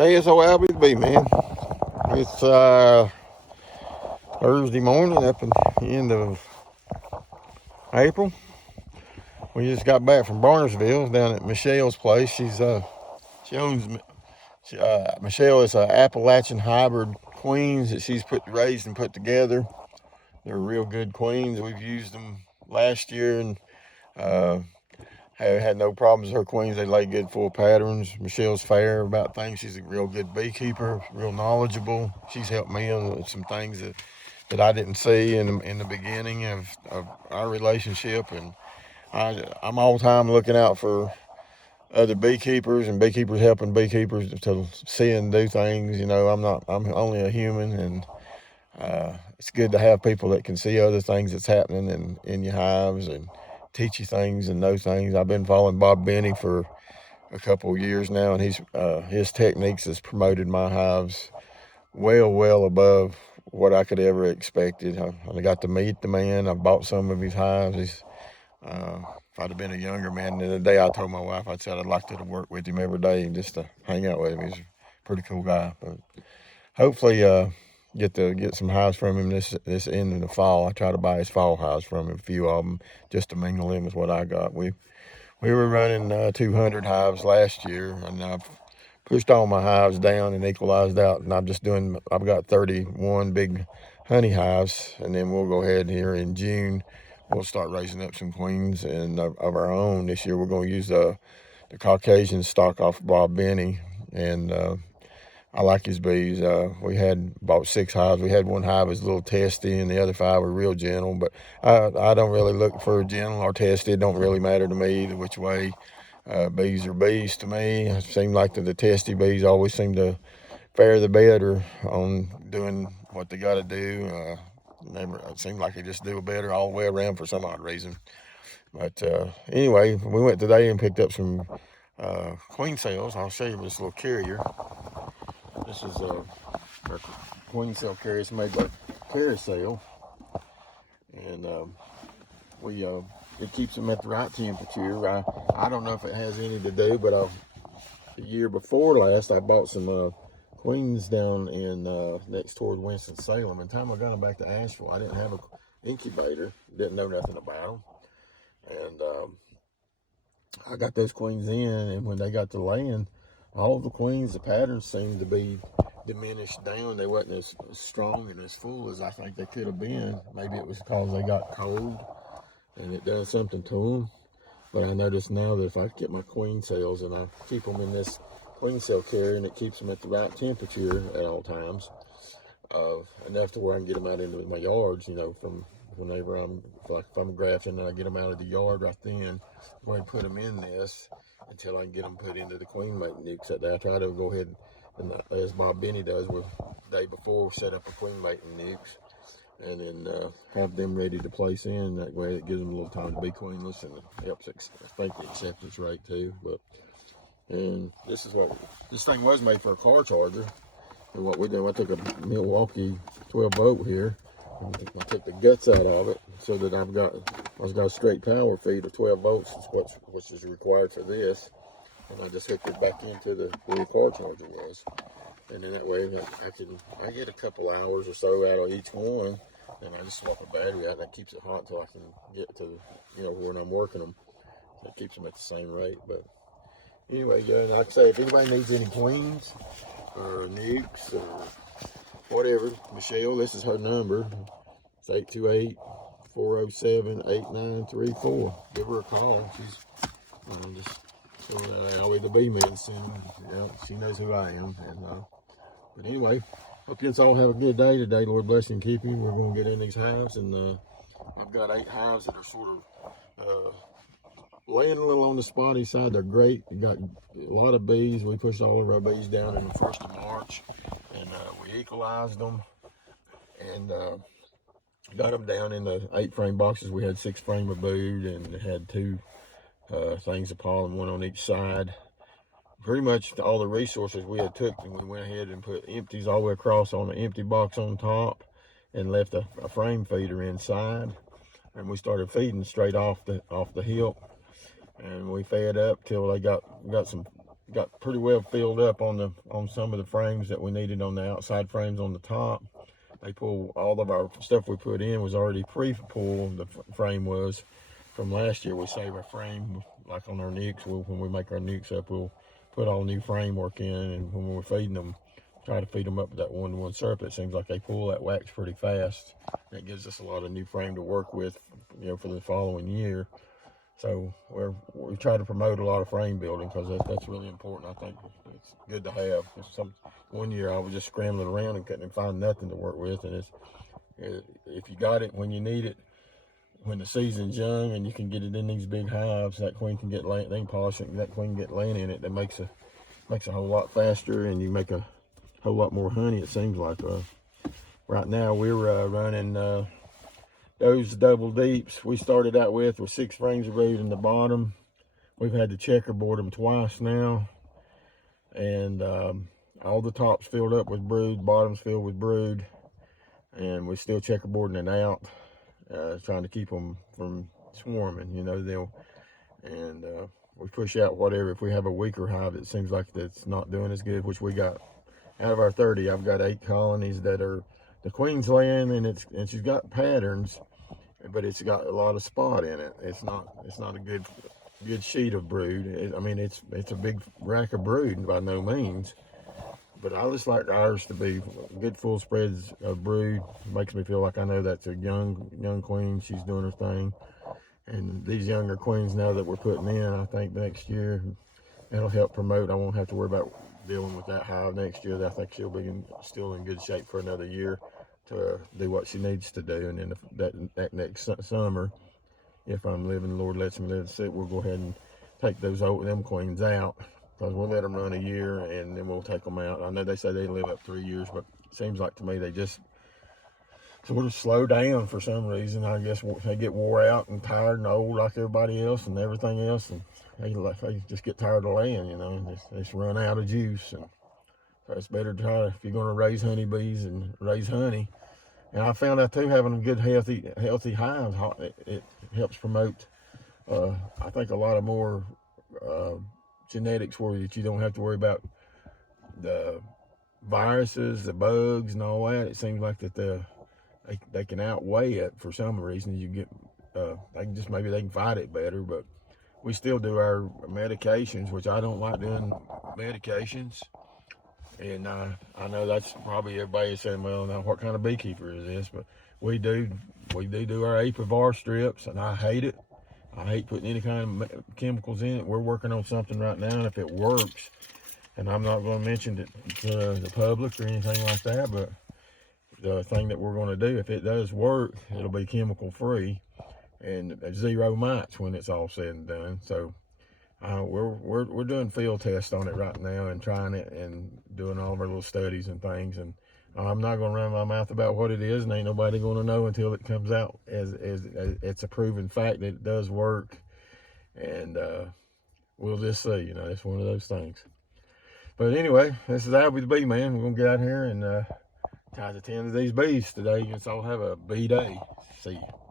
Hey, it's old Albie the Bee, man. It's Thursday morning up in the end of April. We just got back from Barnesville down at Michelle's place. She owns Michelle is an Appalachian hybrid queens that she's raised and put together. They're real good queens. We've used them last year and uh, have had no problems with her queens. They lay good full patterns. Michelle's fair about things. She's a real good beekeeper, real knowledgeable. She's helped me on some things that I didn't see in the beginning of our relationship. And I'm all the time looking out for other beekeepers and beekeepers helping beekeepers to see and do things. I'm only a human, and it's good to have people that can see other things that's happening in your hives and teach you things and know things. I've been following Bob Benny for a couple of years now, and his techniques has promoted my hives well above what I could ever expected. I got to meet the man. I bought some of his hives. If I'd have been a younger man, the day I told my wife, I'd said I'd like to work with him every day and just to hang out with him. He's a pretty cool guy. But hopefully, get some hives from him this end of the fall. I try to buy his fall hives from him, a few of them, just to mingle in with what I got. We were running 200 hives last year, and I've pushed all my hives down and equalized out, and I've got 31 big honey hives, and then we'll go ahead here in June. We'll start raising up some queens and of our own. This year we're going to use the Caucasian stock off Bob Benny, and I like his bees. We had bought 6 hives. We had one hive was a little testy, and the other 5 were real gentle. But I don't really look for gentle or testy. It don't really matter to me either which way. Bees are bees to me. It seems like the testy bees always seem to fare the better on doing what they got to do. It seems like they just do better all the way around for some odd reason. But anyway, we went today and picked up some queen cells. I'll show you this little carrier. This is our queen cell carrier. It's made by Carousel, and it keeps them at the right temperature. I don't know if it has any to do, but the year before last, I bought some queens down in next toward Winston-Salem. And time I got them back to Asheville, I didn't have an incubator, didn't know nothing about them, and I got those queens in, and when they got to laying, all of the queens, the patterns seemed to be diminished down. They wasn't as strong and as full as I think they could have been. Maybe it was because they got cold and it does something to them. But I notice now that if I get my queen cells and I keep them in this queen cell carrier, and it keeps them at the right temperature at all times, enough to where I can get them out into my yards, from whenever if I'm grafting and I get them out of the yard right then, go ahead and put them in this until I can get them put into the queen mating nukes that day. I try to go ahead and, as Bob Benny does, with the day before, set up a queen mating nukes and then have them ready to place in. That way it gives them a little time to be queenless, and it helps, I think, the acceptance rate too. And this thing was made for a car charger. And what we did, I took a Milwaukee 12 volt here, and I took the guts out of it so that I've got a straight power feed of 12 volts, which is required for this. And I just hooked it back into where the car charger was. And then that way I get a couple hours or so out of each one, and I just swap a battery out. That keeps it hot until I can get to, when I'm working them. That keeps them at the same rate. But anyway, like I say, if anybody needs any queens or nukes or whatever, Michelle, this is her number. It's 828-407-8934. Give her a call. She's just I'll be the bee man soon. Yeah, she knows who I am. And but anyway, hope you all have a good day today. Lord bless you and keep you. We're going to get in these hives, and I've got 8 hives that are sort of laying a little on the spotty side. They're great. We got a lot of bees. We pushed all of our bees down in the 1st of March, and we equalized them and got them down in the 8 frame boxes. We had 6 frame of brood, and had 2 things of pollen, 1 on each side. Pretty much all the resources we had took, and we went ahead and put empties all the way across on the empty box on top, and left a frame feeder inside. And we started feeding straight off the hip, and we fed up till they got some got pretty well filled up on some of the frames that we needed on the outside frames on the top. They pull all of our stuff we put in was already pre-pulled. The frame was from last year. We save our frame, like on our nukes. When we make our nukes up, we'll put all new framework in, and when we're feeding them, try to feed them up with that 1-to-1 syrup. It seems like they pull that wax pretty fast. That gives us a lot of new frame to work with, for the following year. So we try to promote a lot of frame building, because that's really important. I think it's good to have. One year I was just scrambling around and couldn't find nothing to work with, and if you got it when you need it, when the season's young and you can get it in these big hives, that queen can get laying, they can polish it, and that queen can get laying in it. That makes a whole lot faster, and you make a whole lot more honey, it seems like. Right now we're running those double deeps we started out with 6 frames of brood in the bottom. We've had to checkerboard them twice now, and all the tops filled up with brood, bottoms filled with brood, and we're still checkerboarding it out, trying to keep them from swarming. We push out whatever. If we have a weaker hive that seems like that's not doing as good, which we got out of our 30, I've got 8 colonies that are the queen's laying, and she's got patterns, but it's got a lot of spot in it. It's not a good sheet of brood. It's a big rack of brood by no means, but I just like ours to be good full spreads of brood. It makes me feel like I know that's a young queen. She's doing her thing, and these younger queens now that we're putting in, I think next year it'll help promote. I won't have to worry about dealing with that hive next year. I think she'll be still in good shape for another year to do what she needs to do. And then that next summer, if I'm living, Lord lets me live to see it, we'll go ahead and take them queens out, because we'll let them run a year and then we'll take them out. I know they say they live up 3 years, but it seems like to me they just sort of slow down for some reason. I guess they get wore out and tired and old like everybody else and everything else, and they just get tired of laying, they just run out of juice. And so it's better to try, if you're going to raise honeybees and raise honey. And I found out too, having good healthy hives, it helps promote I think a lot of more genetics, where you don't have to worry about the viruses, the bugs and all that. It seems like that they can outweigh it for some reason. You get maybe they can fight it better. But we still do our medications, which I don't like doing medications. And I know that's probably everybody saying, well, now what kind of beekeeper is this? But we do our Apivar strips, and I hate it. I hate putting any kind of chemicals in it. We're working on something right now, and if it works, and I'm not going to mention it to the public or anything like that, but the thing that we're going to do, if it does work, it'll be chemical free and 0 mites when it's all said and done. So we're doing field tests on it right now and trying it and doing all of our little studies and things. And I'm not going to run my mouth about what it is, and ain't nobody going to know until it comes out as it's a proven fact that it does work. And we'll just see. It's one of those things. But anyway, this is Albie the Bee Man. We're going to get out here and try to tend to these bees today. Let's all have a bee day. See you.